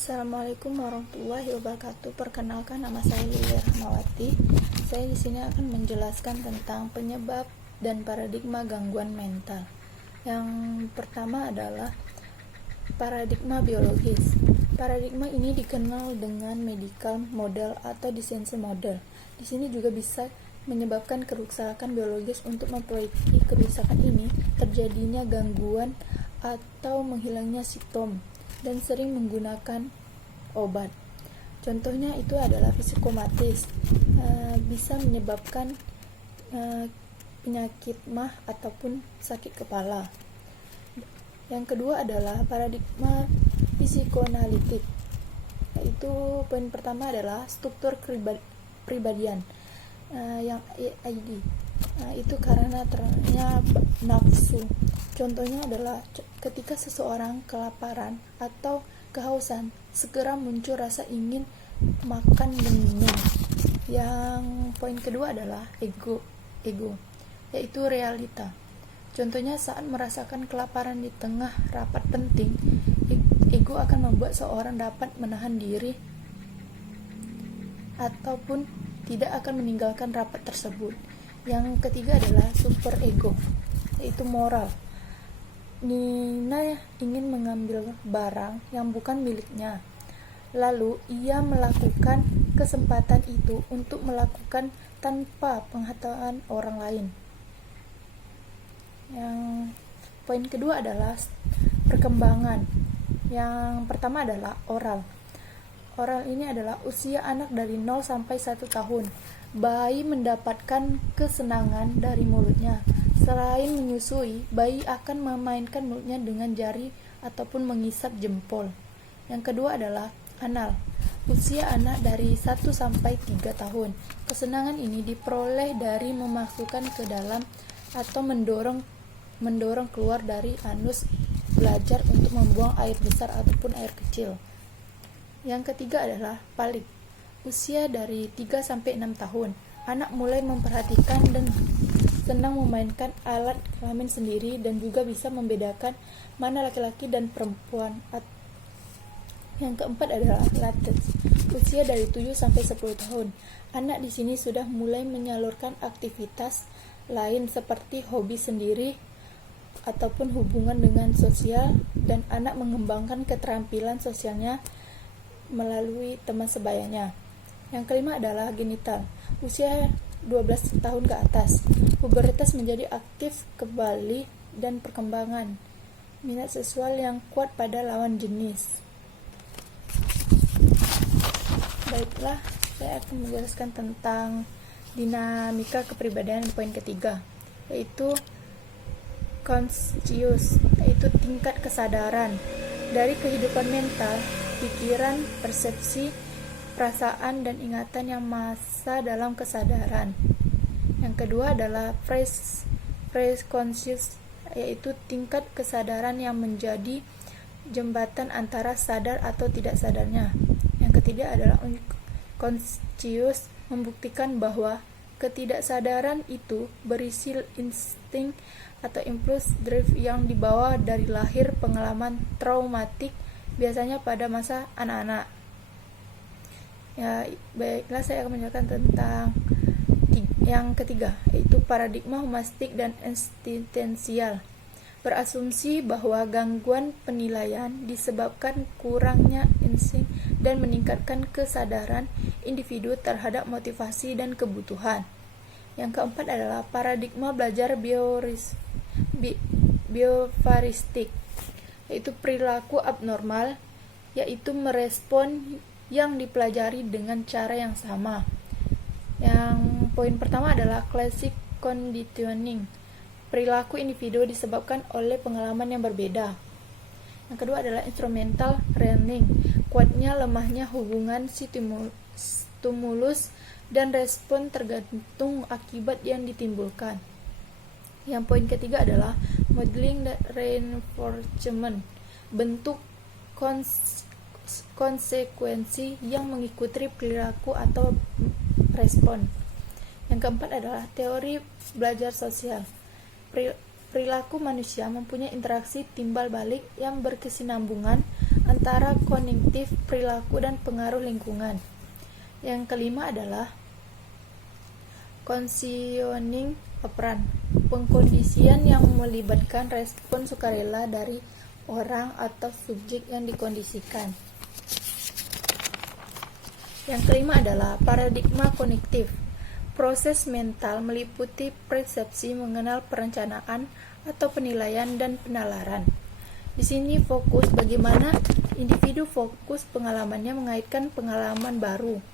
Assalamualaikum warahmatullahi wabarakatuh. Perkenalkan, nama saya Lili Rahmawati. Saya di sini akan menjelaskan tentang penyebab dan paradigma gangguan mental. Yang pertama adalah paradigma biologis. Paradigma ini dikenal dengan medical model atau dissensi model. Di sini juga bisa menyebabkan kerusakan biologis. Untuk memperbaiki kerusakan ini, terjadinya gangguan atau menghilangnya simptom dan sering menggunakan obat. Contohnya itu adalah psikomatis, bisa menyebabkan penyakit mah ataupun sakit kepala. Yang kedua adalah paradigma psikoanalitik, yaitu poin pertama adalah struktur kepribadian yang ID. Itu karena ternyata nafsu. Contohnya adalah ketika seseorang kelaparan atau kehausan, segera muncul rasa ingin makan dan minum. Yang poin kedua adalah ego, yaitu realita. Contohnya saat merasakan kelaparan di tengah rapat penting, ego akan membuat seorang dapat menahan diri ataupun tidak akan meninggalkan rapat tersebut. Yang ketiga adalah superego, yaitu moral. Nina ingin mengambil barang yang bukan miliknya, lalu ia melakukan kesempatan itu untuk melakukan tanpa pengetahuan orang lain. Yang poin kedua adalah perkembangan. Yang pertama adalah oral. Oral ini adalah usia anak dari 0 sampai 1 tahun. Bayi mendapatkan kesenangan dari mulutnya. Selain menyusui, bayi akan memainkan mulutnya dengan jari ataupun mengisap jempol. Yang kedua adalah anal. Usia anak dari 1 sampai 3 tahun. Kesenangan ini diperoleh dari memasukkan ke dalam atau mendorong keluar dari anus, belajar untuk membuang air besar ataupun air kecil. Yang ketiga adalah palik. Usia dari 3 sampai 6 tahun. Anak mulai memperhatikan dan senang memainkan alat kelamin sendiri dan juga bisa membedakan mana laki-laki dan perempuan. Yang keempat adalah lates. Usia dari 7 sampai 10 tahun. Anak di sini sudah mulai menyalurkan aktivitas lain seperti hobi sendiri ataupun hubungan dengan sosial, dan anak mengembangkan keterampilan sosialnya melalui teman sebayanya. Yang kelima adalah genital. Usia 12 tahun ke atas. Pubertas menjadi aktif kembali dan perkembangan minat seksual yang kuat pada lawan jenis. Baiklah, saya akan menjelaskan tentang dinamika kepribadian poin ketiga, yaitu conscious, yaitu tingkat kesadaran dari kehidupan mental, pikiran, persepsi, perasaan, dan ingatan yang masa dalam kesadaran. Yang kedua adalah pre-conscious, yaitu tingkat kesadaran yang menjadi jembatan antara sadar atau tidak sadarnya. Yang ketiga adalah unconscious, membuktikan bahwa ketidaksadaran itu berisi insting atau impulse drive yang dibawa dari lahir pengalaman traumatik, biasanya pada masa anak-anak. Ya, baiklah, saya akan menjelaskan tentang yang ketiga, yaitu paradigma humanistik dan eksistensial. Berasumsi bahwa gangguan penilaian disebabkan kurangnya insting dan meningkatkan kesadaran individu terhadap motivasi dan kebutuhan. Yang keempat adalah paradigma belajar biovaristik, yaitu perilaku abnormal, yaitu merespon yang dipelajari dengan cara yang sama. Yang poin pertama adalah classic conditioning. Perilaku individu disebabkan oleh pengalaman yang berbeda. Yang kedua adalah instrumental learning. Kuatnya lemahnya hubungan stimulus dan respon tergantung akibat yang ditimbulkan. Yang poin ketiga adalah modeling dan reinforcement. Bentuk konsekuensi yang mengikuti perilaku atau respon. Yang keempat adalah teori belajar sosial. Perilaku manusia mempunyai interaksi timbal balik yang berkesinambungan antara kognitif, perilaku, dan pengaruh lingkungan. Yang kelima adalah conditioning operant, pengkondisian yang melibatkan respon sukarela dari orang atau subjek yang dikondisikan. Yang kelima adalah paradigma kognitif. Proses mental meliputi persepsi, mengenal, perencanaan, atau penilaian dan penalaran. Di sini fokus bagaimana individu fokus pengalamannya mengaitkan pengalaman baru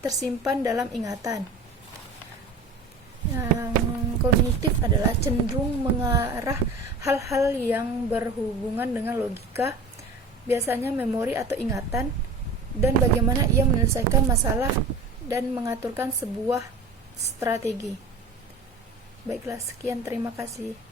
tersimpan dalam ingatan. Yang kognitif adalah cenderung mengarah hal-hal yang berhubungan dengan logika, biasanya memori atau ingatan, dan bagaimana ia menyelesaikan masalah dan mengaturkan sebuah strategi. Baiklah, sekian, terima kasih.